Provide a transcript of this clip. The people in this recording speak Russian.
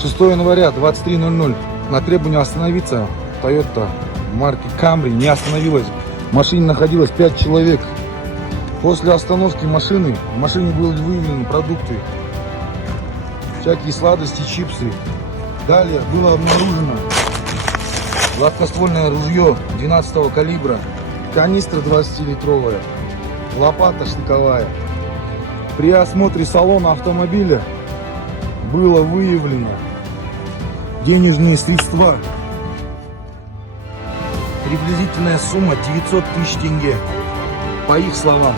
6 января 23:00 на требование остановиться Toyota марки Camry не остановилась. В машине находилось 5 человек. После остановки машины в машине были выявлены продукты, всякие сладости, чипсы. Далее было обнаружено гладкоствольное ружье 12 калибра, канистра 20-литровая, лопата штыковая. При осмотре салона автомобиля было выявлено денежные средства. Приблизительная сумма 900 тысяч тенге. По их словам.